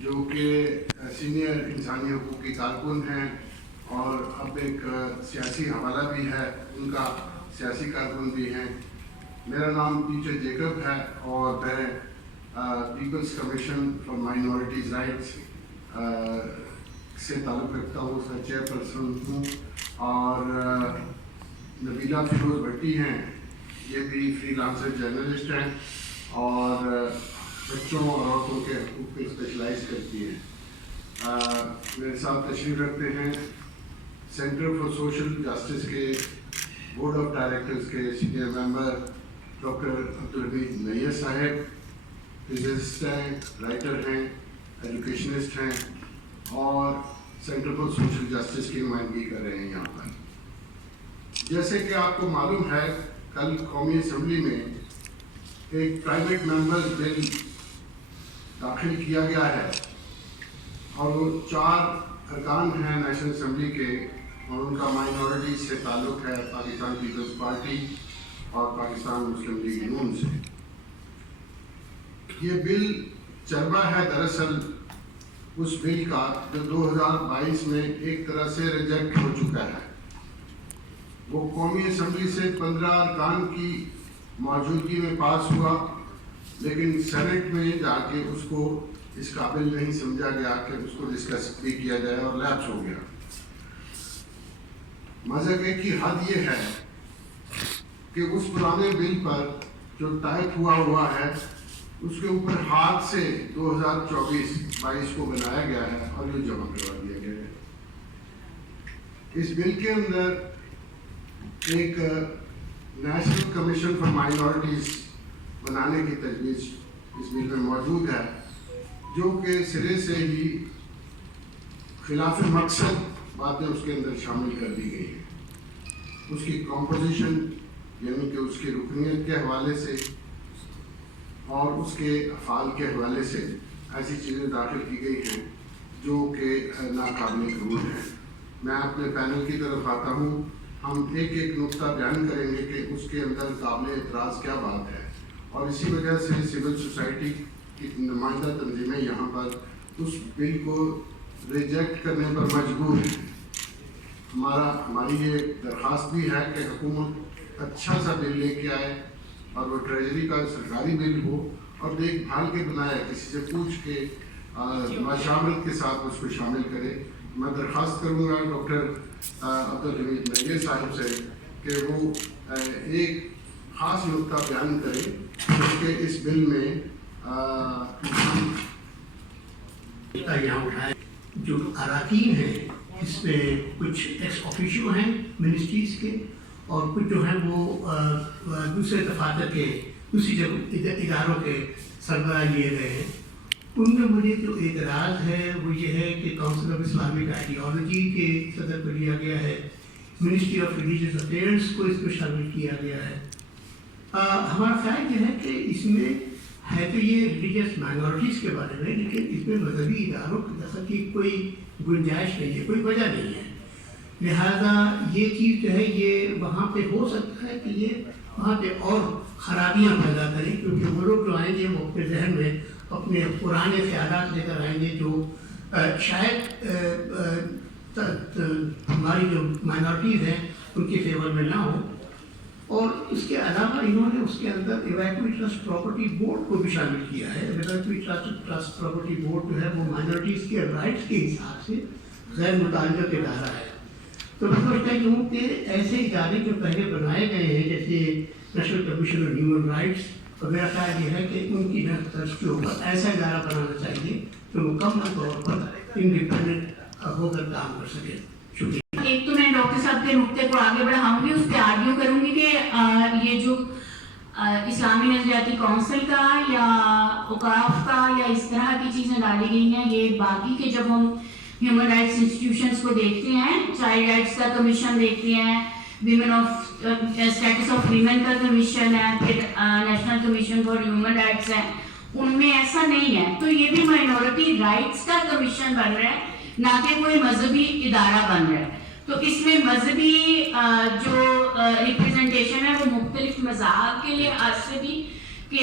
جو کہ سینئر انسانی حقوق کی کارکن ہیں اور اب ایک سیاسی حوالہ بھی ہے، ان کا سیاسی کارکن بھی ہیں۔ میرا نام پیٹر جیکب ہے اور میں People's Commission for Minorities Rights سے تعلق رکھتا ہوں، اس کا چیئرپرسن ہوں۔ اور نبیلہ فیروز بھٹی ہیں، یہ بھی فری لانسر جرنلسٹ ہیں اور بچوں اور عورتوں کے حقوق پہ اسپیشلائز کرتی ہیں۔ میرے ساتھ تشریف رکھتے ہیں سینٹر فار سوشل جسٹس کے بورڈ آف ڈائریکٹرز کے سینئر ممبر ڈاکٹر عبدالحمید نیّر صاحب، فزسسٹ ہیں، رائٹر ہیں، ایجوکیشنسٹ ہیں اور سینٹر فار سوشل جسٹس کی نمائندگی کر رہے ہیں یہاں پر۔ جیسے کہ آپ کو معلوم ہے، کل قومی اسمبلی میں ایک پرائیویٹ ممبر بل داخل کیا گیا ہے اور وہ 4 ارکان ہیں نیشنل اسمبلی کے اور ان کا مائنورٹیز سے تعلق ہے، پاکستان پیپلز پارٹی اور پاکستان مسلم لیگ نون سے۔ یہ بل چربا ہے دراصل اس بل کا جو 2022 میں ایک طرح سے ریجیکٹ ہو چکا ہے۔ وہ قومی اسمبلی سے 15 ارکان کی موجودگی میں پاس ہوا، لیکن سینٹ میں جا کے اس کو اس قابل نہیں سمجھا گیا کہ اس کو ڈسکس بھی کیا جائے اور لیپس ہو گیا۔ مذہب کی حد یہ ہے کہ اس پرانے بل پر جو ٹائپ ہوا ہے اس کے اوپر ہاتھ سے 2024-22 کو بنایا گیا ہے اور یہ جمع کروا دیا گیا ہے۔ اس بل کے اندر ایک نیشنل کمیشن فار مائنورٹیز بنانے کی تجویز اس بل میں موجود ہے، جو کہ سرے سے ہی خلاف مقصد باتیں اس کے اندر شامل کر دی گئی ہیں۔ اس کی کمپوزیشن یعنی کہ اس کی رکنیت کے حوالے سے اور اس کے افعال کے حوالے سے ایسی چیزیں داخل کی گئی ہیں جو کہ ناقابل قبول ہیں۔ میں اپنے پینل کی طرف آتا ہوں، ہم ایک ایک نقطہ بیان کریں گے کہ اس کے اندر قابل اعتراض کیا بات ہے، اور اسی وجہ سے سول سوسائٹی کی نمائندہ تنظیمیں یہاں پر اس بل کو ریجیکٹ کرنے پر مجبور ہیں۔ ہماری یہ درخواست بھی ہے کہ حکومت اچھا سا بل لے کے آئے اور وہ ٹریجری کا سرکاری بل ہو اور دیکھ بھال کے بنائے، کسی سے پوچھ کے مشاورت کے ساتھ اس کو شامل کرے۔ میں درخواست کروں گا ڈاکٹر عبدالحمید نیّر صاحب سے کہ وہ ایک خاص نقطہ بیان کریں کہ اس بل میں یہاں اٹھائے جو اراکین ہیں، اس میں کچھ ایکس آفیشیو ہیں منسٹریز کے اور کچھ جو ہیں وہ دوسرے دفاتر کے دوسری اداروں کے سربراہ لیے گئے ہیں۔ ان میں مجھے جو اعتراض ہے وہ یہ ہے کہ کونسل آف اسلامک آئیڈیالوجی کے صدر کو لیا گیا ہے، منسٹری آف ریلیجیس افیئرس کو اس میں شامل کیا گیا ہے۔ ہمارا خیال یہ ہے کہ اس میں ہے تو یہ ریلیجیس مائنورٹیز کے بارے میں، لیکن اس میں مذہبی اداروں کی دخل کی کوئی گنجائش نہیں ہے، کوئی وجہ نہیں ہے۔ لہذا یہ چیز جو ہے یہ وہاں پہ ہو سکتا ہے کہ یہ وہاں پہ اور خرابیاں پیدا کریں، کیونکہ وہ لوگ جو آئیں گے وہ اپنے ذہن میں اپنے پرانے خیالات لے کر آئیں گے جو شاید ہماری جو مائنورٹیز ہیں ان کے فیور میں نہ ہو۔ اور اس کے علاوہ انہوں نے اس کے اندر ایویکوی ٹرسٹ پراپرٹی بورڈ کو بھی شامل کیا ہے۔ ایویکوی ٹرسٹ پراپرٹی بورڈ جو ہے وہ مائنورٹیز کے رائٹس کے حساب سے غیر متعلق ادارہ ہے۔ تو میں سمجھتا ہوں کہ ایسے ادارے جو پہلے بنائے گئے ہیں جیسے national commission on human rights, اور میرا خیال یہ ہے کہ ان کی طرز کے اوپر ایسا ادارہ بنانا چاہیے جو مکمل طور پر انڈیپینڈنٹ ہو کر کام کر سکے۔ شکریہ۔ ایک تو میں ڈاکٹر صاحب کے نقطے کو آگے بڑھاؤں گی، اس پہ آرگیو کروں گی کہ یہ جو اسلامی نظریاتی کونسل کا یا اوقاف کا یا اس طرح کی چیزیں ڈالی گئی ہیں، یہ باقی کے جب ہم ہیومن رائٹس انسٹیٹیوشنس کو دیکھتے ہیں، چائلڈ رائٹس کا کمیشن دیکھتے ہیں، women of states of women کا کمیشن ہے، پھر national commission for human rights ہے، ان میں ایسا نہیں ہے۔ تو یہ بھی مائنورٹی رائٹس کا کمیشن بن رہا ہے، نہ کہ کوئی مذہبی ادارہ بن رہا ہے۔ تو اس میں مذہبی جو ریپرزنٹیشن ہے وہ مختلف مذاہب کے لحاظ سے بھی کہ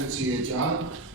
NCHR,